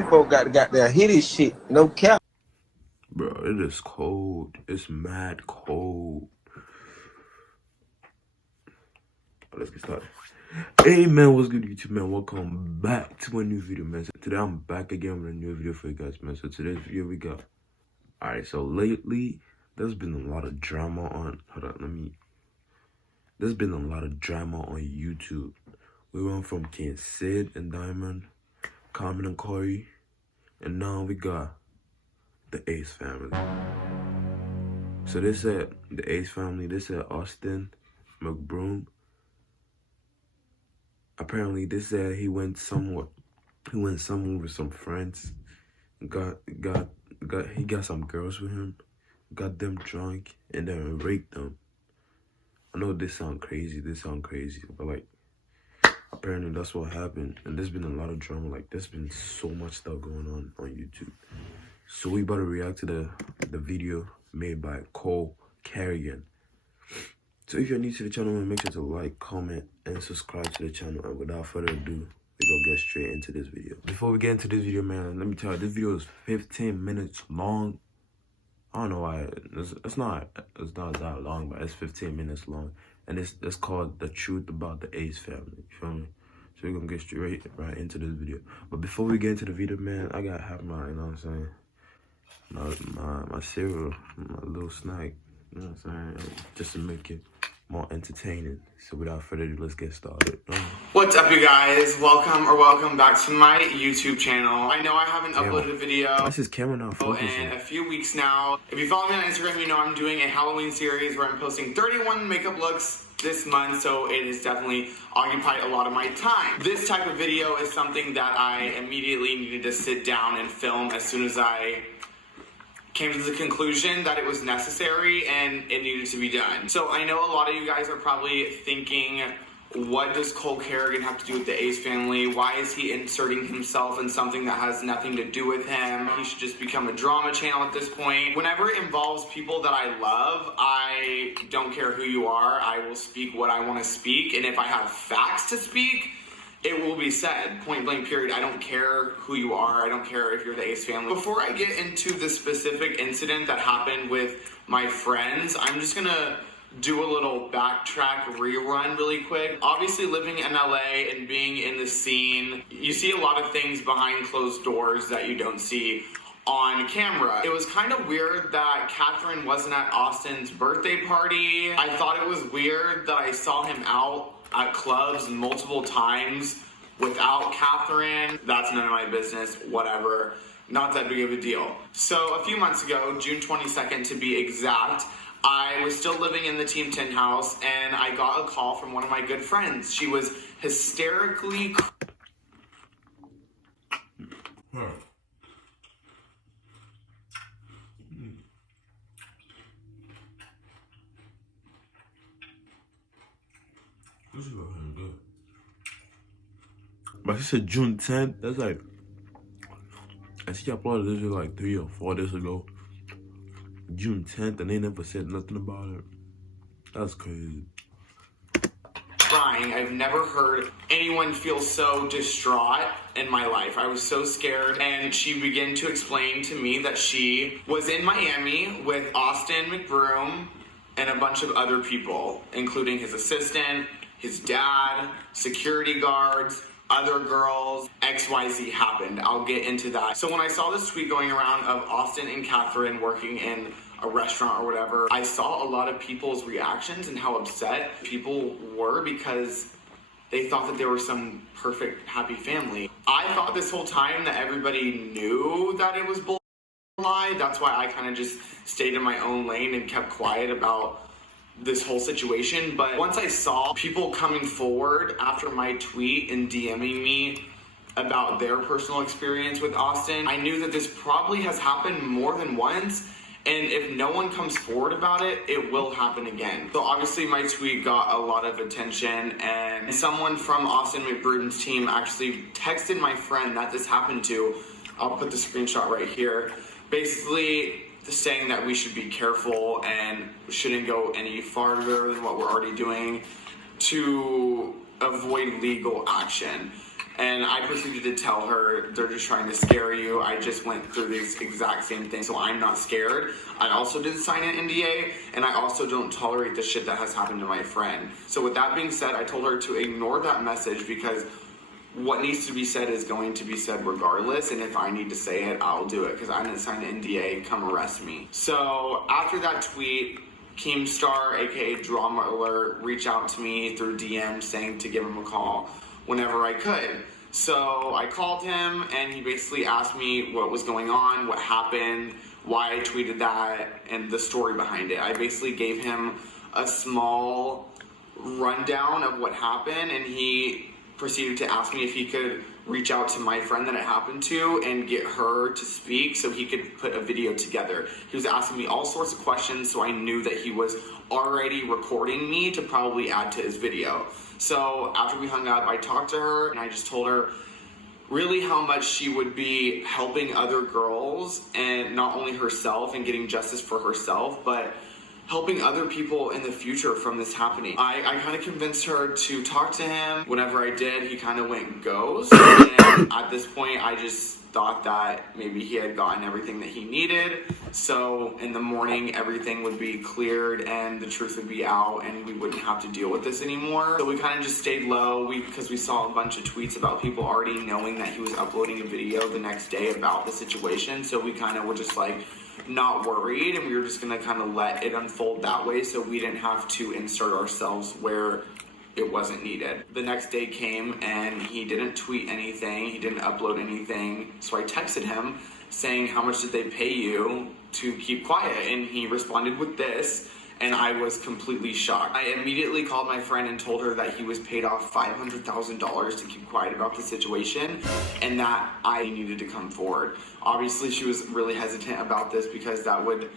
these folk got their hitty shit. No cap. Bro, it is cold. It's mad cold. Let's get started. Hey man, what's good YouTube, man? Welcome back to a new video, man. So today I'm back again with a new video for you guys, man. So today's video we got, alright, so lately there's been a lot of drama on, there's been a lot of drama on YouTube. We went from King Sid and Diamond, Common and Corey, and now we got the Ace family. So they said the Ace family, they said Austin McBroom. Apparently they said he went somewhere with some friends, he got some girls with him, got them drunk, and then raped them. I know this sound crazy, but like, apparently that's what happened. And there's been a lot of drama, like there's been so much stuff going on YouTube. So we about to react to the video made by Cole Carrigan. So if you're new to the channel, make sure to like, comment, and subscribe to the channel. And without further ado, we gonna get straight into this video. Before we get into this video, man, let me tell you, this video is 15 minutes long. I don't know why it's not that long, but it's 15 minutes long, and it's called The Truth About the Ace Family. You feel me? So we're gonna get straight right into this video. But before we get into the video, man, I gotta have my, you know what I'm saying, my cereal, my little snack, you know what I'm saying, just to make it more entertaining. So without further ado, let's get started. What's up, you guys? Welcome back to my YouTube channel. I know I haven't uploaded a video this is camera now focusing. in a few weeks now. If you follow me on Instagram, you know I'm doing a Halloween series where I'm posting 31 makeup looks this month, so it has definitely occupied a lot of my time. This type of video is something that I immediately needed to sit down and film as soon as I came to the conclusion that it was necessary and it needed to be done. So I know a lot of you guys are probably thinking, what does Cole Carrigan have to do with the Ace family? Why is he inserting himself in something that has nothing to do with him? He should just become a drama channel at this point. Whenever it involves people that I love, I don't care who you are. I will speak what I want to speak, and if I have facts to speak, it will be said, point blank period. I don't care who you are. I don't care if you're the Ace family. Before I get into the specific incident that happened with my friends, I'm just gonna do a little backtrack rerun really quick. Obviously, living in LA and being in the scene, you see a lot of things behind closed doors that you don't see on camera. It was kind of weird that Catherine wasn't at Austin's birthday party. I thought it was weird that I saw him out at clubs multiple times without Catherine. That's none of my business, whatever. Not that big of a deal. So a few months ago, June 22nd to be exact, I was still living in the Team 10 house and I got a call from one of my good friends. She was hysterically This is looking good. But she said June 10th. That's like, I see I uploaded this video like 3 or 4 days ago. June 10th, and they never said nothing about it. That's crazy. crying. I've never heard anyone feel so distraught in my life. I was so scared, and she began to explain to me that she was in Miami with Austin McBroom and a bunch of other people, including his assistant, his dad, security guards, other girls. XYZ happened. I'll get into that. So when I saw this tweet going around of Austin and Catherine working in a restaurant or whatever, I saw a lot of people's reactions and how upset people were because they thought that they were some perfect, happy family. I thought this whole time that everybody knew that it was bull lie. That's why I kind of just stayed in my own lane and kept quiet about this whole situation. But once I saw people coming forward after my tweet and DMing me about their personal experience with Austin, I knew that this probably has happened more than once, and if no one comes forward about it, it will happen again. So obviously my tweet got a lot of attention, and someone from Austin McBroom's team actually texted my friend that this happened to. I'll put the screenshot right here. Basically saying that we should be careful and shouldn't go any farther than what we're already doing to avoid legal action. And I proceeded to tell her, they're just trying to scare you. I just went through this exact same thing, so I'm not scared. I also didn't sign an NDA, and I also don't tolerate the shit that has happened to my friend. So with that being said, I told her to ignore that message because what needs to be said is going to be said regardless, and if I need to say it, I'll do it because I didn't sign an NDA. Come arrest me. So after that tweet, Keemstar, aka Drama Alert, reached out to me through DM saying to give him a call whenever I could. So I called him and he basically asked me what was going on, what happened, why I tweeted that, and the story behind it. I basically gave him a small rundown of what happened, and he proceeded to ask me if he could reach out to my friend that it happened to and get her to speak so he could put a video together. He was asking me all sorts of questions, so I knew that he was already recording me to probably add to his video. So after we hung up, I talked to her and I just told her really how much she would be helping other girls, and not only herself and getting justice for herself, but helping other people in the future from this happening. I kind of convinced her to talk to him. Whenever I did, he kind of went ghost. And at this point, I just thought that maybe he had gotten everything that he needed. So in the morning, everything would be cleared and the truth would be out and we wouldn't have to deal with this anymore. So we kind of just stayed low because we saw a bunch of tweets about people already knowing that he was uploading a video the next day about the situation. So we kind of were just like, not worried, and we were just gonna kind of let it unfold that way so we didn't have to insert ourselves where it wasn't needed. The next day came and he didn't tweet anything, he didn't upload anything, so I texted him saying, how much did they pay you to keep quiet? And he responded with this, and I was completely shocked. I immediately called my friend and told her that he was paid off $500,000 to keep quiet about the situation and that I needed to come forward. Obviously, she was really hesitant about this because that would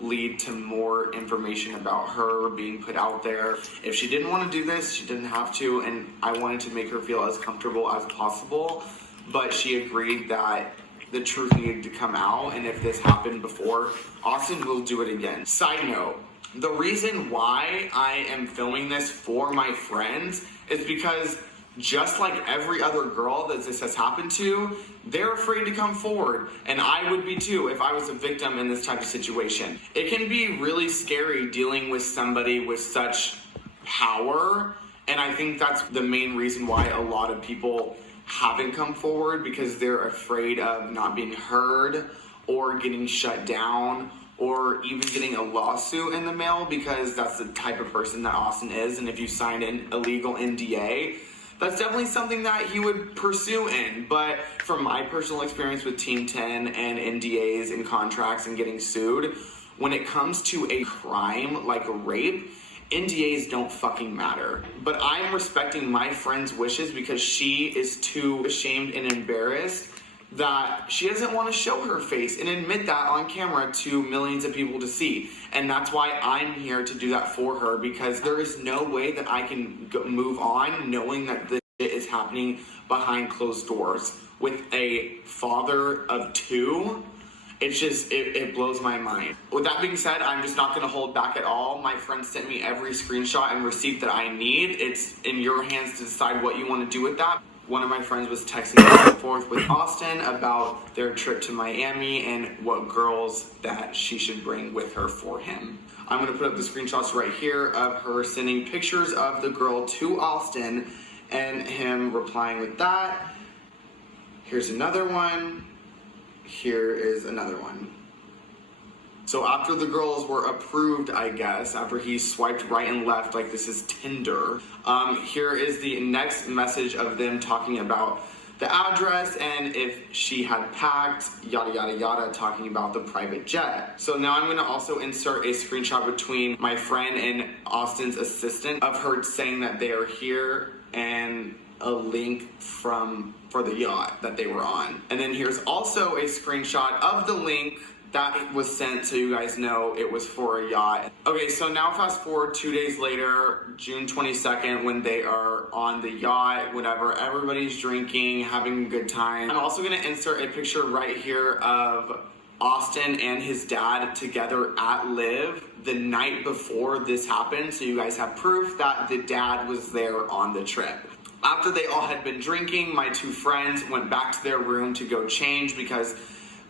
lead to more information about her being put out there. If she didn't want to do this, she didn't have to, and I wanted to make her feel as comfortable as possible, but she agreed that the truth needed to come out, and if this happened before, Austin will do it again. Side note, the reason why I am filming this for my friends is because just like every other girl that this has happened to, they're afraid to come forward. And I would be too if I was a victim in this type of situation. It can be really scary dealing with somebody with such power. And I think that's the main reason why a lot of people haven't come forward, because they're afraid of not being heard or getting shut down, or even getting a lawsuit in the mail, because that's the type of person that Austin is. And if you sign an illegal NDA, that's definitely something that he would pursue in. But from my personal experience with Team 10 and NDAs and contracts and getting sued, when it comes to a crime like a rape, NDAs don't fucking matter. But I'm respecting my friend's wishes because she is too ashamed and embarrassed that she doesn't want to show her face and admit that on camera to millions of people to see. And that's why I'm here to do that for her, because there is no way that I can move on knowing that this shit is happening behind closed doors with a father of two. It's just, it blows my mind. With that being said, I'm just not going to hold back at all. My friend sent me every screenshot and receipt that I need. It's in your hands to decide what you want to do with that. One of my friends was texting back and forth with Austin about their trip to Miami and what girls that she should bring with her for him. I'm going to put up the screenshots right here of her sending pictures of the girl to Austin and him replying with that. Here's another one. Here is another one. So after the girls were approved, I guess, after he swiped right and left like this is Tinder, here is the next message of them talking about the address and if she had packed, yada, yada, yada, talking about the private jet. So now I'm going to also insert a screenshot between my friend and Austin's assistant of her saying that they are here and a link for the yacht that they were on. And then here's also a screenshot of the link that was sent so you guys know it was for a yacht. Okay, so now fast forward 2 days later, June 22nd, when they are on the yacht, whatever, everybody's drinking, having a good time. I'm also gonna insert a picture right here of Austin and his dad together at Live the night before this happened, so you guys have proof that the dad was there on the trip. After they all had been drinking, my two friends went back to their room to go change because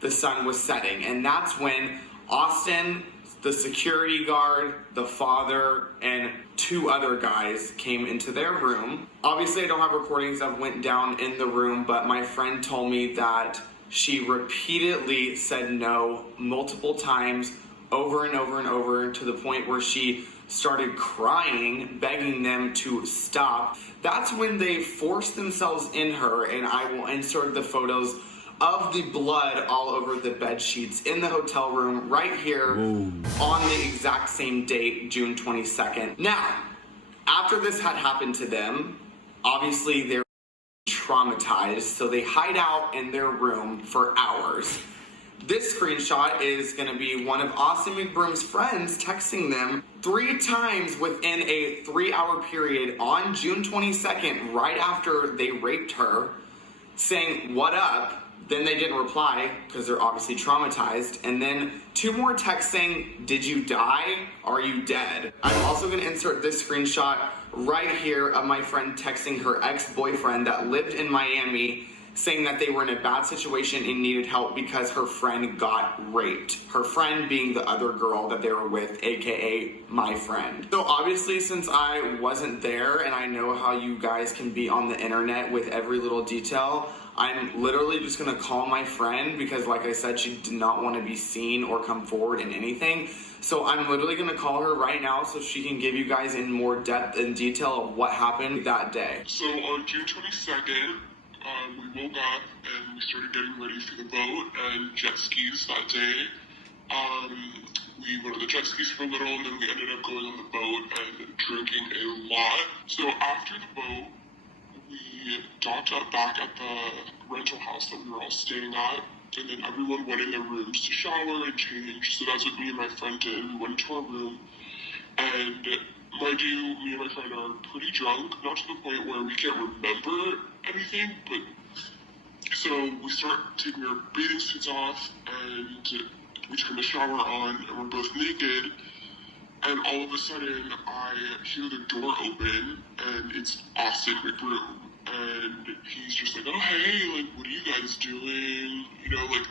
the sun was setting. And that's when Austin, the security guard, the father, and two other guys came into their room. Obviously, I don't have recordings of what went down in the room, but my friend told me that she repeatedly said no multiple times, over and over and over, to the point where she started crying, begging them to stop. That's when they forced themselves in her, and I will insert the photos of the blood all over the bed sheets in the hotel room right here. Whoa. On the exact same date, June 22nd. Now, after this had happened to them, obviously they're traumatized, so they hide out in their room for hours. This screenshot is going to be one of Austin McBroom's friends texting them 3 times within a 3-hour period on June 22nd, right after they raped her, saying, "What up?" Then they didn't reply because they're obviously traumatized. And then 2 more texts saying, "Did you die? Are you dead?" I'm also going to insert this screenshot right here of my friend texting her ex-boyfriend that lived in Miami, saying that they were in a bad situation and needed help because her friend got raped. Her friend being the other girl that they were with, aka my friend. So obviously, since I wasn't there and I know how you guys can be on the internet with every little detail, I'm literally just gonna call my friend because, like I said, she did not want to be seen or come forward in anything. So I'm literally gonna call her right now so she can give you guys in more depth and detail of what happened that day. So on June 22nd, we woke up and we started getting ready for the boat and jet skis that day. We went on the jet skis for a little, and then we ended up going on the boat and drinking a lot. So after the boat, we docked up back at the rental house that we were all staying at, and then everyone went in their rooms to shower and change. So that's what me and my friend did. We went to our room, and mind you, me and my friend are pretty drunk, not to the point where we can't remember anything, but so we start taking our bathing suits off, and we turn the shower on, and we're both naked, and all of a sudden, I hear the door open, and it's Austin McBroom, and he's just like, "Oh, hey, like, what are you guys doing?" You know, like,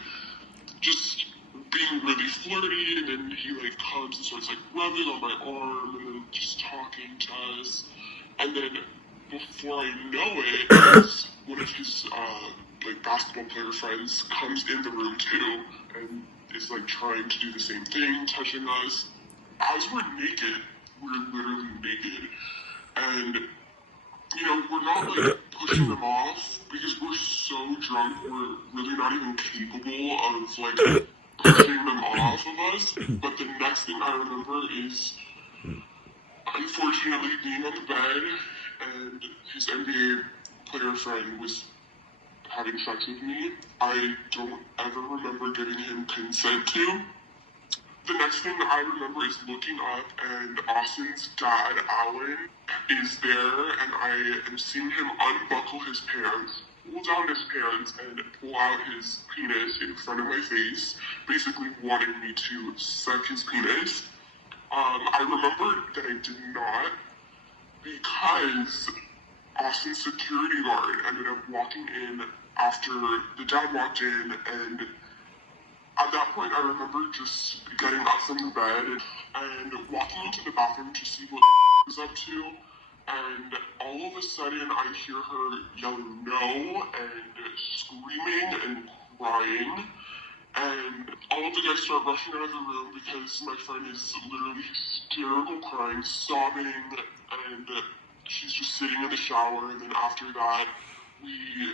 just being really flirty, and then he, like, comes and starts, like, rubbing on my arm, and then just talking to us, and then before I know it, one of his, like, basketball player friends comes in the room, too, and is, like, trying to do the same thing, touching us. As we're naked, we're literally naked, and, you know, we're not, like, pushing them off, because we're so drunk, we're really not even capable of, like, pushing them off of us. But the next thing I remember is, unfortunately, being on the bed, and his NBA player friend was having sex with me. I don't ever remember giving him consent to. The next thing I remember is looking up, and Austin's dad, Alan, is there, and I am seeing him unbuckle his pants, pull down his pants, and pull out his penis in front of my face, basically wanting me to suck his penis. I remember that I did not, because Austin's security guard ended up walking in after the dad walked in, and at that point I remember just getting up from the bed and walking into the bathroom to see what was up to, and all of a sudden I hear her yelling no and screaming and crying, and all of the guys start rushing out of the room because my friend is literally hysterical, crying, sobbing, and she's just sitting in the shower. And then after that, we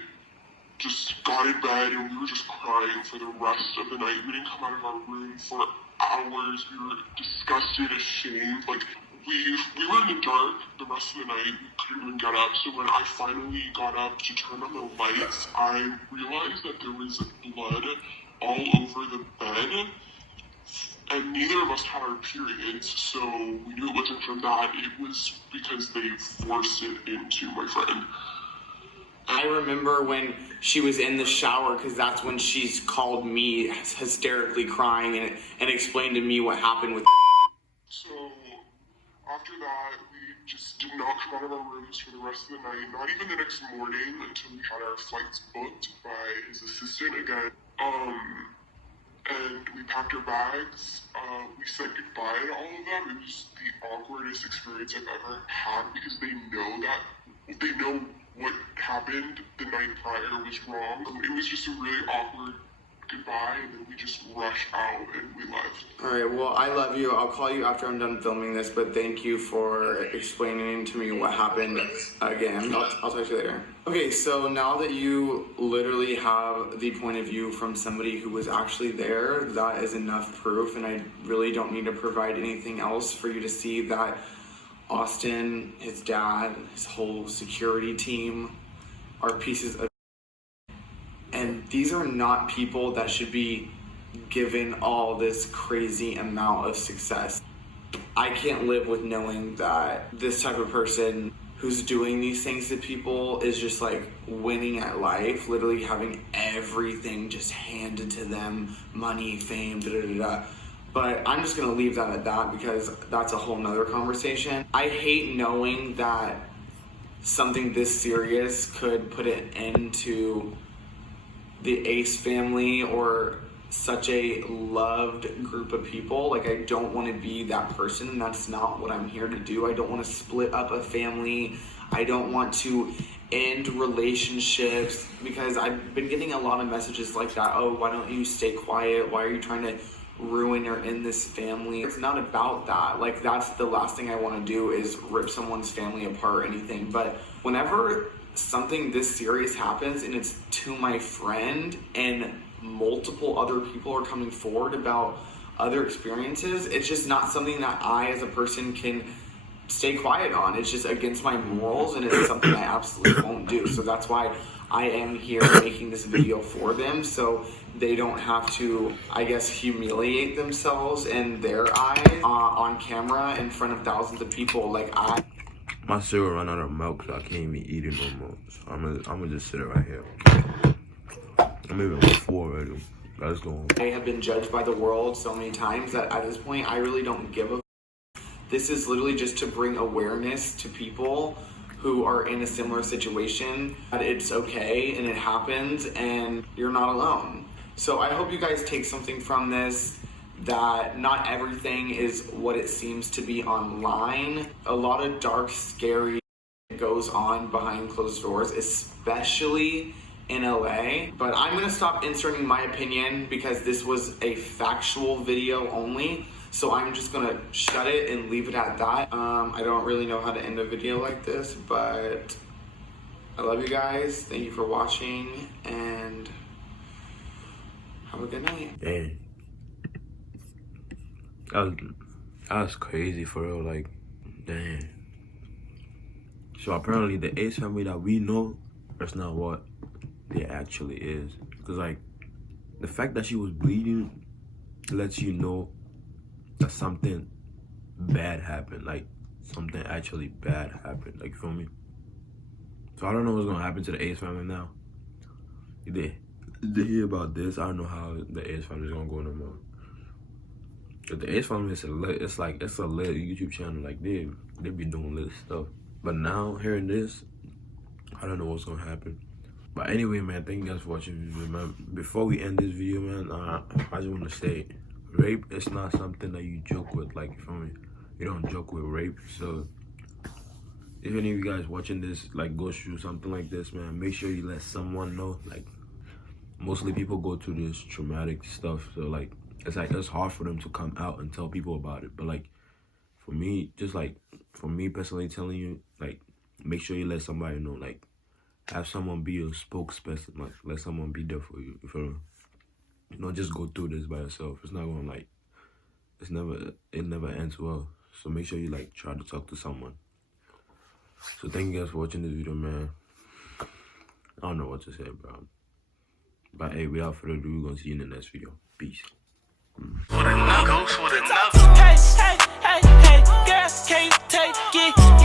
just got in bed and we were just crying for the rest of the night. We didn't come out of our room for hours. We were disgusted, ashamed. Like, we were in the dark the rest of the night. We couldn't even get up. So when I finally got up to turn on the lights, I realized that there was blood all over the bed, and neither of us had our periods, so we knew it wasn't from that. It was because they forced it into my friend. I remember when she was in the shower, because that's when she's called me hysterically crying and explained to me what happened with. So After that, we just did not come out of our rooms for the rest of the night, not even the next morning until we had our flights booked by his assistant again. And we packed our bags. We said goodbye to all of them. It was the awkwardest experience I've ever had because they know what happened the night prior was wrong. It was just a really awkward goodbye, and then we just rushed out and we left. Alright, well, I love you. I'll call you after I'm done filming this, but thank you for explaining to me what happened again. I'll talk to you later. Okay, so now that you literally have the point of view from somebody who was actually there, that is enough proof, and I really don't need to provide anything else for you to see that Austin, his dad, his whole security team are pieces of. And these are not people that should be given all this crazy amount of success. I can't live with knowing that this type of person who's doing these things to people is just like winning at life, literally having everything just handed to them, money, fame, But I'm just gonna leave that at that because that's a whole nother conversation. I hate knowing that something this serious could put an end to the Ace family or such a loved group of people. Like, I don't want to be that person, and that's not what I'm here to do. I don't want to split up a family. I don't want to end relationships, because I've been getting a lot of messages like that. Oh, why don't you stay quiet? Why are you trying to ruin or end this family? It's not about that. Like, that's the last thing I want to do is rip someone's family apart or anything. But whenever something this serious happens and it's to my friend and multiple other people are coming forward about other experiences, it's just not something that I as a person can stay quiet on. It's just against my morals, and it's something I absolutely won't do. So that's why I am here making this video for them, so they don't have to, I guess, humiliate themselves in their eyes on camera in front of thousands of people. Like, my cereal ran out of milk, so I can't even eat it no more. So I'm gonna just sit it right here. I'm even full already. Let's go home. I have been judged by the world so many times that at this point, I really don't give a. This is literally just to bring awareness to people who are in a similar situation, that it's okay and it happens and you're not alone. So I hope you guys take something from this, that not everything is what it seems to be online. A lot of dark, scary goes on behind closed doors, especially in LA. But I'm gonna stop inserting my opinion because this was a factual video only. So I'm just gonna shut it and leave it at that. I don't really know how to end a video like this, but I love you guys. Thank you for watching and have a good night. Dang. That was crazy for real, like, dang. So apparently the Ace family that we know, that's not what they actually is. Because, like, the fact that she was bleeding lets you know that something bad happened. Like, something actually bad happened. Like, you feel me? So I don't know what's going to happen to the Ace family now. They hear about this. I don't know how the Ace family is going to go no more. But the Ace family is a lit YouTube channel. Like, they be doing lit stuff. But now, hearing this, I don't know what's gonna happen. But anyway, man, thank you guys for watching this video, man. Before we end this video, man, I just want to say, rape is not something that you joke with. Like, you feel me? You don't joke with rape. So, if any of you guys watching this, like, go through something like this, man, make sure you let someone know. Like, mostly people go through this traumatic stuff. So, like, it's hard for them to come out and tell people about it. But, like, for me, just like, for me personally telling you, like, make sure you let somebody know. Like, have someone be your spokesperson. Like, let someone be there for you. You feel me? You don't just go through this by yourself. It's not going to, like, it never ends well. So make sure you, like, try to talk to someone. So thank you guys for watching this video, man. I don't know what to say, bro. But hey, without further ado, we're going to see you in the next video. Peace. Hey, girl, can't take it.